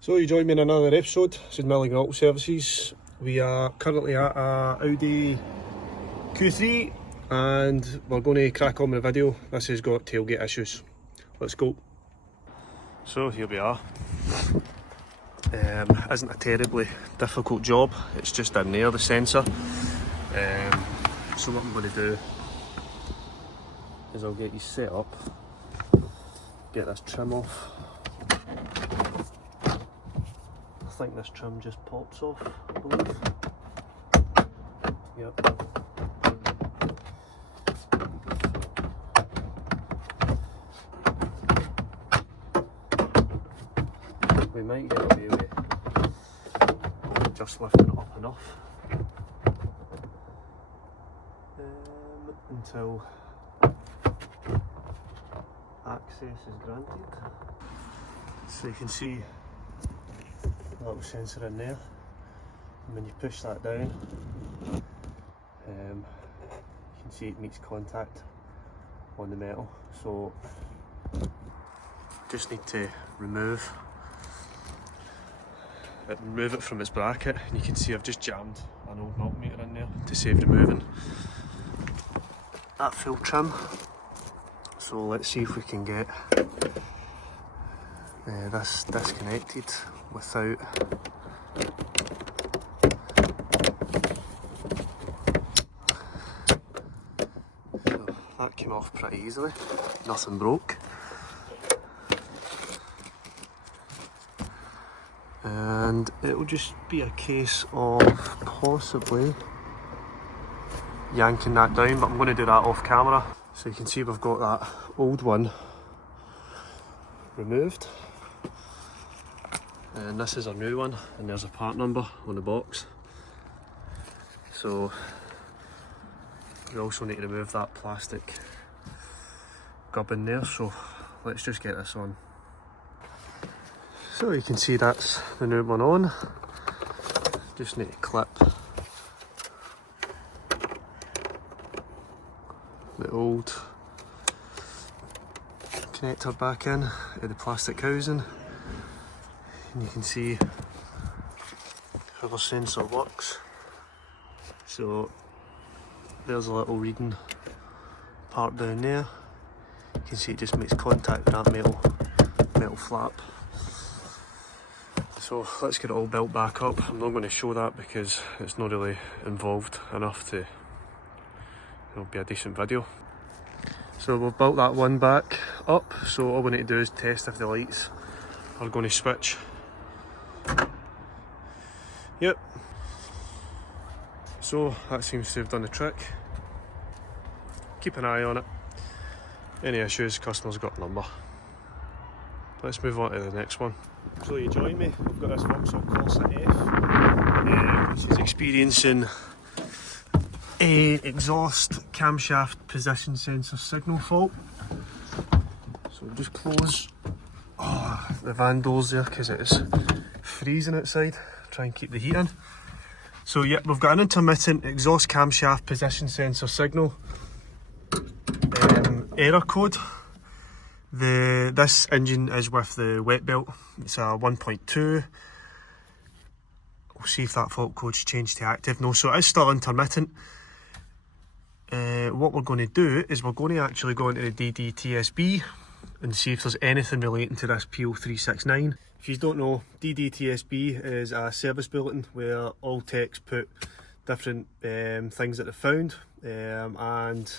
So you join me in another episode. This is Milligan Auto Services. We are currently at a Audi Q3 and we're going to crack on with the video. This has got tailgate issues. Let's go. So here we are. Isn't a terribly difficult job, it's just in there, the sensor. So what I'm going to do is I'll get you set up, get this trim off. I think this trim just pops off, I believe. Yep. We might get away with just lifting it up enough until access is granted. So you can see a little sensor in there, and when you push that down, you can see it makes contact on the metal. So just need to remove it from its bracket, and you can see I've just jammed an old multimeter in there to save removing that full trim. So let's see if we can get this disconnected without so that came off pretty easily, nothing broke. And it will just be a case of possibly yanking that down, but I'm going to do that off camera. So you can see we've got that old one removed, and this is our new one, and there's a part number on the box. So we also need to remove that plastic gubbin there, so let's just get this on. So you can see that's the new one on. Just need to clip the old connector back in the plastic housing, and you can see how the sensor works. So there's a little reading part down there. You can see it just makes contact with that metal flap. So let's get it all built back up. I'm not going to show that because it's not really involved enough to be a decent video. So we've built that one back up, so all we need to do is test if the lights are going to switch. Yep. So that seems to have done the trick. Keep an eye on it. Any issues, customer's got a number. Let's move on to the next one. So you join me, we've got this Vauxhall Corsa F, which is experiencing a exhaust camshaft position sensor signal fault. So we'll just close the van doors there because it is freezing outside. Try and keep the heat in. So yeah, we've got an intermittent exhaust camshaft position sensor signal error code. This engine is with the wet belt. It's a 1.2. We'll see if that fault code's changed to active. No, so it is still intermittent. What we're going to do is we're going to actually go into the DDTSB and see if there's anything relating to this P0369. If you don't know, DDTSB is a service bulletin where all techs put different things that they've found, and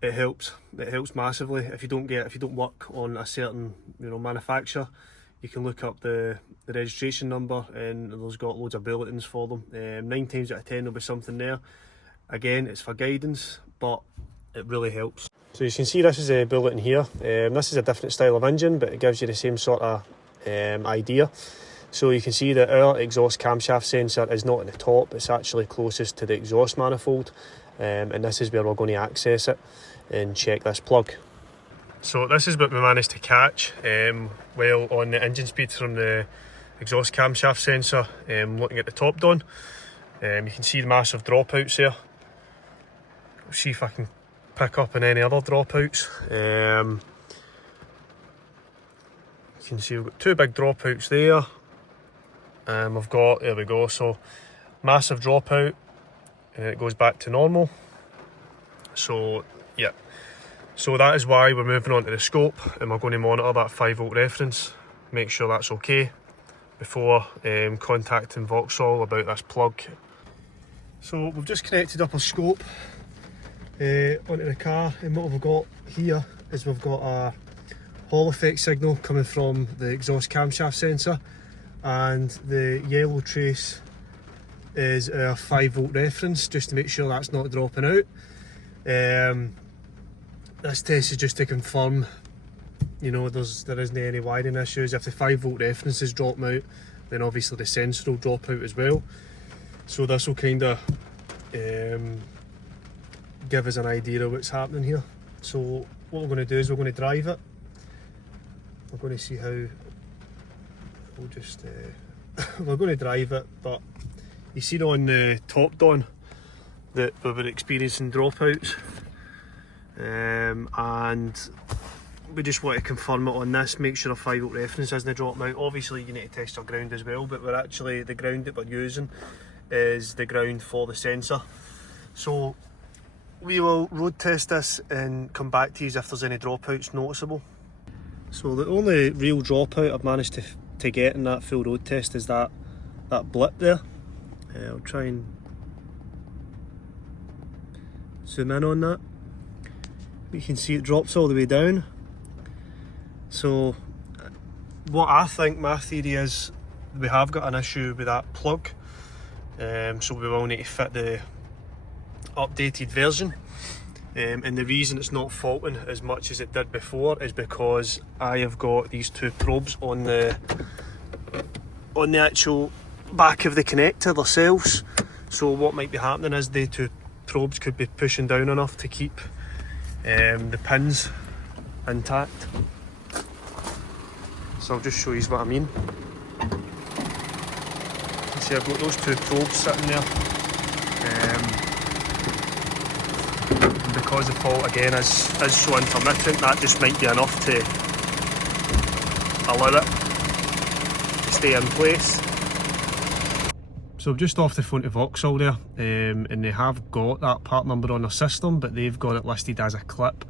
it helps massively. If you don't work on a certain manufacturer, you can look up the registration number, and there's got loads of bulletins for them. 9 times out of 10 there'll be something there. Again, it's for guidance, but it really helps. So you can see this is a bulletin here. This is a different style of engine, but it gives you the same sort of idea. So you can see that our exhaust camshaft sensor is not at the top, it's actually closest to the exhaust manifold, and this is where we're going to access it and check this plug. So this is what we managed to catch while on the engine speed from the exhaust camshaft sensor, looking at the Topdon. You can see the massive dropouts there. We'll see if I can pick up on any other dropouts. You can see we've got two big dropouts there. We've got, there we go, so massive dropout, and it goes back to normal. So yeah, so that is why we're moving on to the scope, and we're going to monitor that 5V reference, make sure that's okay before contacting Vauxhall about this plug. So we've just connected up a scope onto the car, and what we've got here is we've got a Hall effect signal coming from the exhaust camshaft sensor, and the yellow trace is our 5V reference, just to make sure that's not dropping out. This test is just to confirm, you know, there isn't any wiring issues. If the 5V reference is dropping out, then obviously the sensor will drop out as well. So this will kind of give us an idea of what's happening here. So what we're going to do is we're going to drive it. We're going to see how, we'll just, we're going to drive it, but you see on the Topdon that we were experiencing dropouts, and we just want to confirm it on this, make sure a 5V reference isn't dropping out. Obviously you need to test our ground as well, but the ground that we're using is the ground for the sensor. So we will road test this and come back to you if there's any dropouts noticeable. So the only real dropout I've managed to get in that full road test is that blip there. I'll try and zoom in on that. You can see it drops all the way down. So what I think, my theory is, we have got an issue with that plug, so we will need to fit the updated version. And the reason it's not faulting as much as it did before is because I have got these two probes on the actual back of the connector themselves. So what might be happening is the two probes could be pushing down enough to keep the pins intact. So I'll just show you what I mean. You see I've got those two probes sitting there. Because the fault again is so intermittent, that just might be enough to allow it to stay in place. So I'm just off the phone to Vauxhall there, and they have got that part number on their system, but they've got it listed as a clip.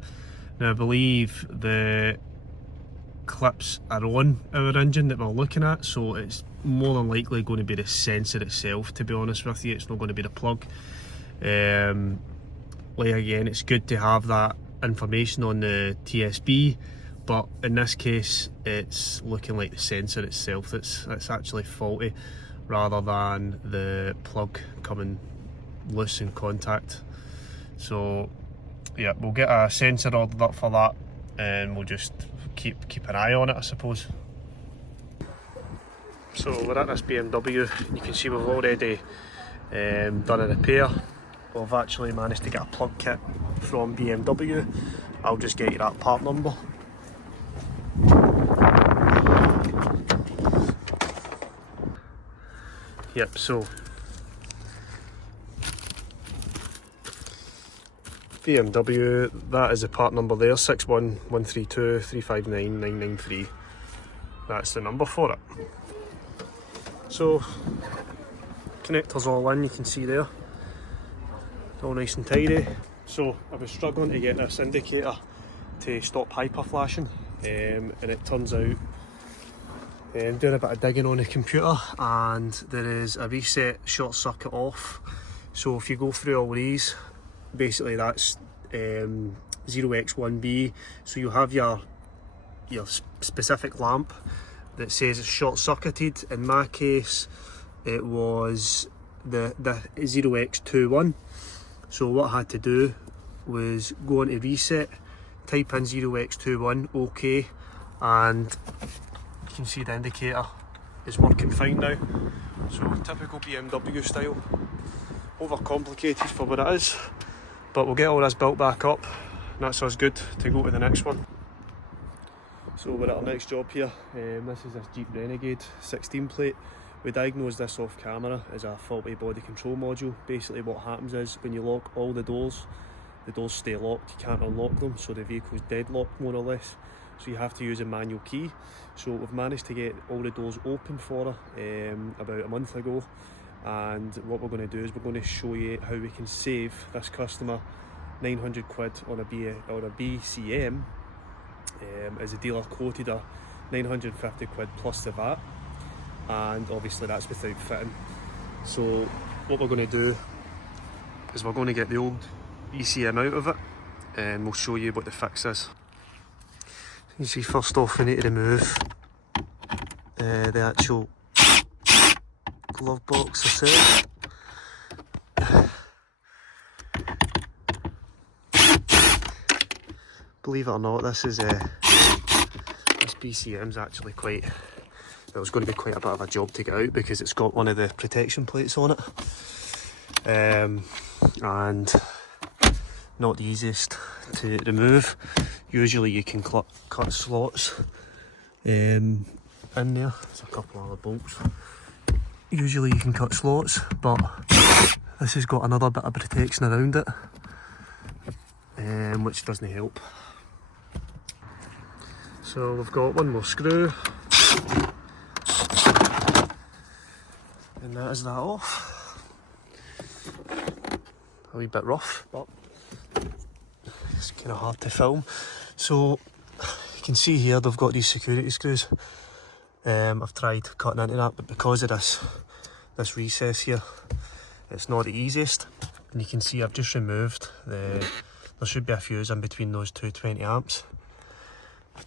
Now I believe the clips are on our engine that we're looking at, so it's more than likely going to be the sensor itself, to be honest with you. It's not going to be the plug. Like again, it's good to have that information on the TSB, but in this case it's looking like the sensor itself that's actually faulty, rather than the plug coming loose in contact. So yeah, we'll get a sensor ordered up for that, and we'll just keep an eye on it, I suppose. So we're at this BMW, you can see we've already done a repair. We've actually managed to get a plug kit from BMW. I'll just get you that part number. Yep, so BMW, that is the part number there, 61132359993. That's the number for it. So connectors all in, you can see there, all nice and tidy. So I was struggling to get this indicator to stop hyper flashing, and it turns out doing a bit of digging on the computer, and there is a reset short circuit off. So if you go through all these, basically that's 0x1B, so you have your specific lamp that says it's short circuited. In my case it was the 0x21. So what I had to do was go into reset, type in 0x21, OK, and you can see the indicator is working fine now. So typical BMW style, overcomplicated for what it is, but we'll get all this built back up, and that's us good to go to the next one. So we're at our next job here. This is this Jeep Renegade 16 plate. We diagnosed this off camera as a faulty body control module. Basically what happens is when you lock all the doors stay locked, you can't unlock them, so the vehicle's deadlocked more or less. so you have to use a manual key. So we've managed to get all the doors open for her about a month ago, and what we're going to do is we're going to show you how we can save this customer 900 quid on a BCM, as the dealer quoted her 950 quid plus the VAT, and obviously that's without fitting. So what we're going to do is we're going to get the old BCM out of it, and we'll show you what the fix is. You see, first off we need to remove the actual glove box itself. Believe it or not, this BCM's actually quite, it was going to be quite a bit of a job to get out because it's got one of the protection plates on it, and not the easiest to remove. Usually you can cut slots in there. There's a couple other bolts. Usually you can cut slots, but this has got another bit of protection around it, which doesn't help. So we've got one more screw, and that is that off. A wee bit rough, but it's kind of hard to film. So you can see here they've got these security screws. I've tried cutting into that, but because of this recess here, it's not the easiest. And you can see I've just removed there should be a fuse in between those two 20 amps,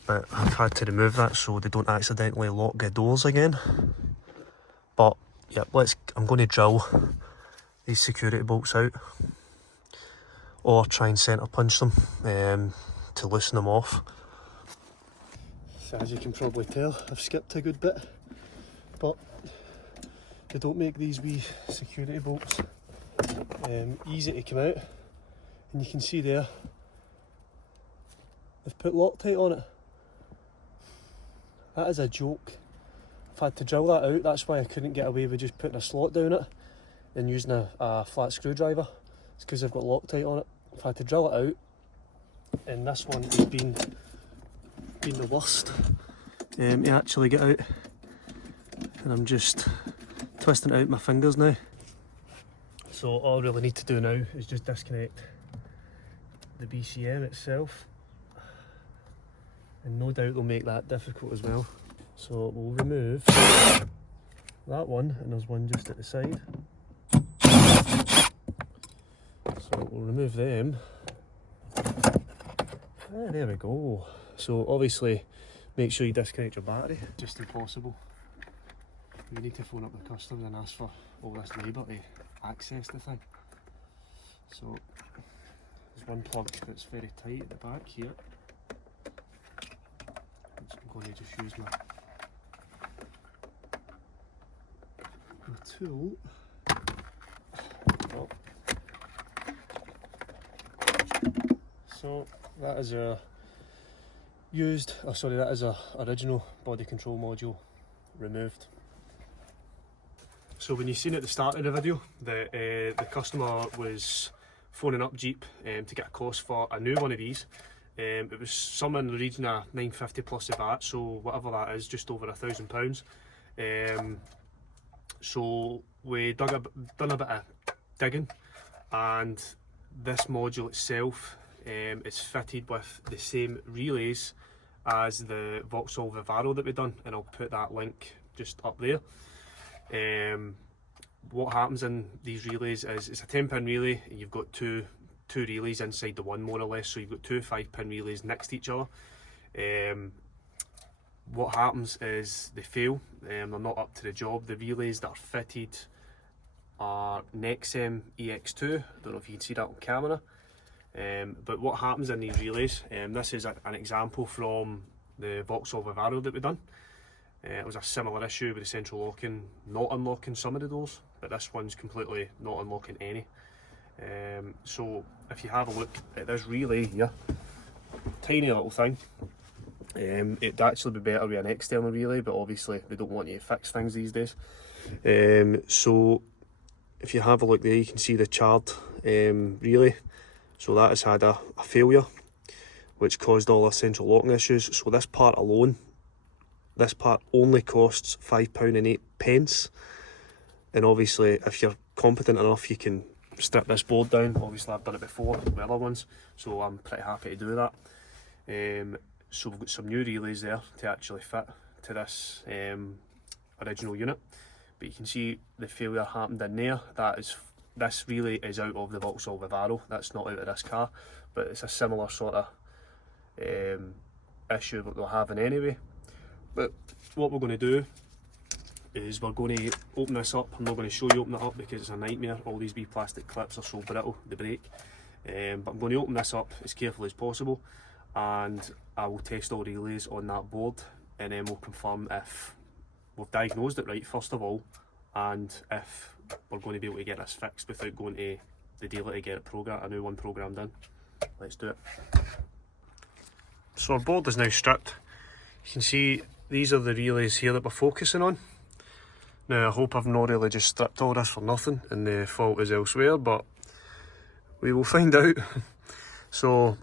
but I've had to remove that so they don't accidentally lock the doors again. But yeah, I'm going to drill these security bolts out, or try and centre punch them to loosen them off. So as you can probably tell, I've skipped a good bit, but they don't make these wee security bolts easy to come out, and you can see there they've put Loctite on it. That is a joke. I've had to drill that out. That's why I couldn't get away with just putting a slot down it and using a flat screwdriver. It's because I've got Loctite on it. I've had to drill it out, and this one has been the worst to actually get out, and I'm just twisting it out with my fingers now. So all I really need to do now is just disconnect the BCM itself, and no doubt they'll make that difficult as well. So we'll remove that one, and there's one just at the side. So we'll remove them. There we go. So obviously make sure you disconnect your battery, just impossible. You need to phone up the customer and ask for all this labour to access the thing. So there's one plug that's very tight at the back here, which I'm going to just use my tool. Oh. So that is our that is our original body control module removed. So when you seen at the start of the video that the customer was phoning up Jeep to get a cost for a new one of these, it was somewhere in the region of 950 plus the VAT, so whatever that is, just over £1,000. So we done a bit of digging, and this module itself is fitted with the same relays as the Vauxhall Vivaro that we've done, and I'll put that link just up there. What happens in these relays is it's a 10-pin relay, and you've got two relays inside the one, more or less, so you've got two 5-pin relays next to each other. What happens is they fail, they're not up to the job. The relays that are fitted are Nexem EX2, I don't know if you can see that on camera. But what happens in these relays, this is an example from the Vauxhall Vivaro that we've done. It was a similar issue with the central locking not unlocking some of the doors, but this one's completely not unlocking any. So if you have a look at this relay here, tiny little thing, it'd actually be better with an external relay, but obviously we don't want you to fix things these days. So if you have a look there, you can see the charred relay. So that has had a failure, which caused all our central locking issues. So this part alone, this part only costs £5.08. And obviously if you're competent enough, you can strip this board down. Obviously I've done it before with other ones, so I'm pretty happy to do that. So we've got some new relays there to actually fit to this original unit, but you can see the failure happened in there. This relay is out of the Vauxhall Vivaro, that's not out of this car, but it's a similar sort of issue that they're having anyway. But what we're going to do is we're going to open this up. I'm not going to show you open it up because it's a nightmare. All these wee plastic clips are so brittle, they break. But I'm going to open this up as carefully as possible, and I will test all relays on that board, and then we'll confirm if we've diagnosed it right first of all, and if we're going to be able to get this fixed without going to the dealer to get it a new one programmed in. Let's do it. So our board is now stripped. You can see these are the relays here that we're focusing on. Now I hope I've not really just stripped all this for nothing and the fault is elsewhere, but we will find out. So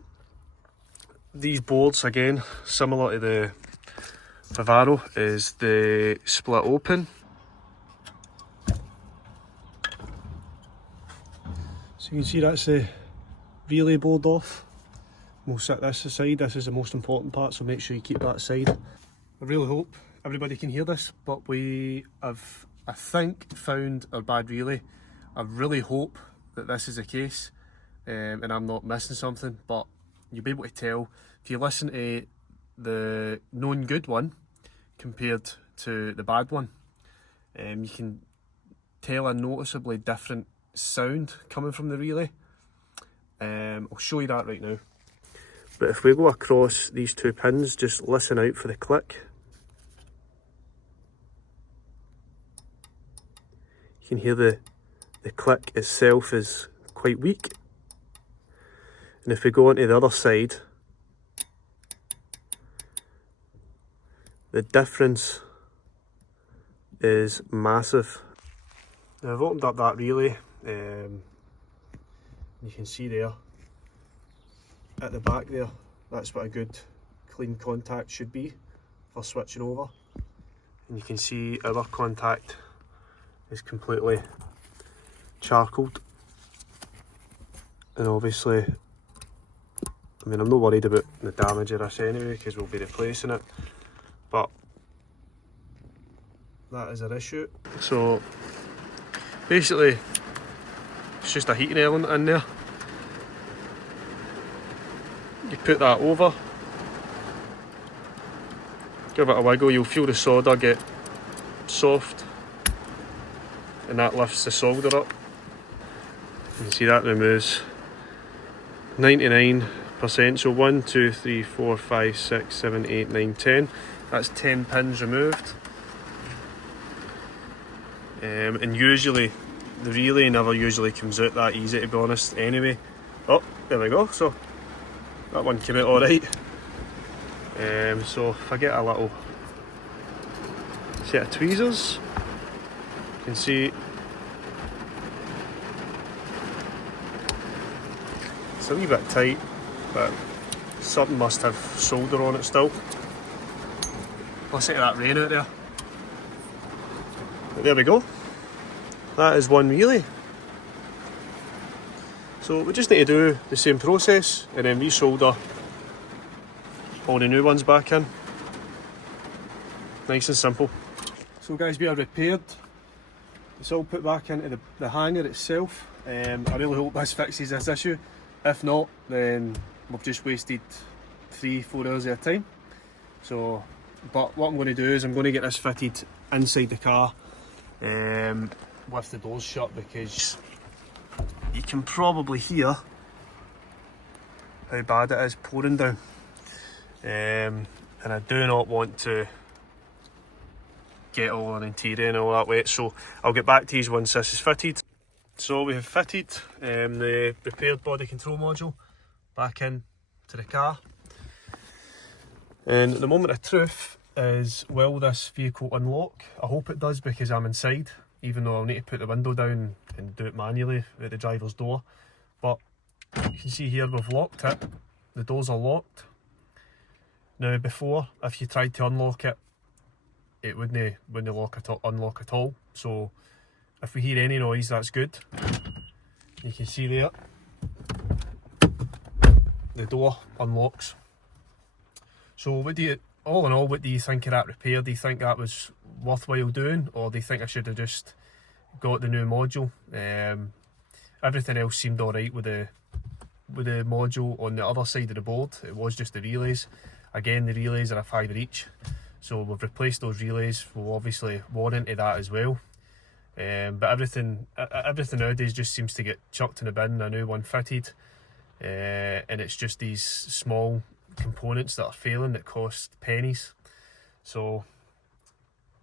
these boards, again, similar to the Vivaro, is the split open. So you can see that's the relay board off. We'll set this aside. This is the most important part, so make sure you keep that aside. I really hope everybody can hear this, but we have, I think, found our bad relay. I really hope that this is the case and I'm not missing something, but you'll be able to tell if you listen to the known good one compared to the bad one. You can tell a noticeably different sound coming from the relay. I'll show you that right now. But if we go across these two pins, just listen out for the click. You can hear the click itself is quite weak. And if we go onto the other side, the difference is massive. Now I've opened up that relay, you can see there at the back there, that's what a good clean contact should be for switching over. And you can see our contact is completely charcoaled. And obviously, I mean, I'm not worried about the damage of this anyway because we'll be replacing it, but that is our issue. So basically it's just a heating element in there. You put that over, give it a wiggle, you'll feel the solder get soft and that lifts the solder up. You can see that removes 99%, so 1, 2, 3, 4, 5, 6, 7, 8, 9, 10. That's 10 pins removed. And usually the relay never usually comes out that easy, to be honest, anyway. Oh, there we go, so that one came out alright. So if I get a little set of tweezers, you can see it's a wee bit tight, but something must have solder on it still. Listen to that rain out there. But there we go. That is one relay. So we just need to do the same process and then resolder all the new ones back in. Nice and simple. So guys, we are repaired. It's all put back into the hanger itself. I really hope this fixes this issue. If not, then we've just wasted 3-4 hours of time. So, but what I'm going to do is I'm going to get this fitted inside the car with the doors shut, because you can probably hear how bad it is pouring down, and I do not want to get all an interior and all that wet, so I'll get back to you once this is fitted. So we have fitted the repaired body control module back in to the car, and the moment of truth is, will this vehicle unlock? I hope it does, because I'm inside, even though I'll need to put the window down and do it manually at the driver's door. But you can see here we've locked it, the doors are locked, Now before, if you tried to unlock it, it wouldn't unlock at all. So if we hear any noise, that's good. You can see there, the door unlocks. So all in all, what do you think of that repair? Do you think that was worthwhile doing, or do you think I should have just got the new module? Everything else seemed alright with the module on the other side of the board. It was just the relays. Again, the relays are a £5 each, so we've replaced those relays. We'll obviously warranty that as well. But everything nowadays just seems to get chucked in the bin, a new one fitted, and it's just these small components that are failing that cost pennies. So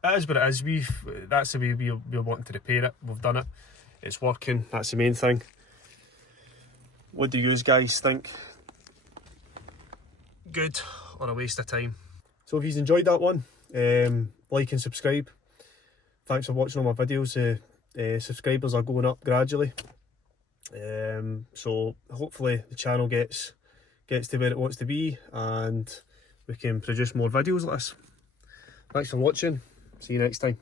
it is what it is. That's the way we're wanting to repair it. We've done it, it's working, that's the main thing. What do you guys think? Good or a waste of time? So if you've enjoyed that one, like and subscribe. Thanks for watching all my videos. Subscribers are going up gradually, so hopefully the channel gets to where it wants to be and we can produce more videos like this. Thanks for watching, see you next time.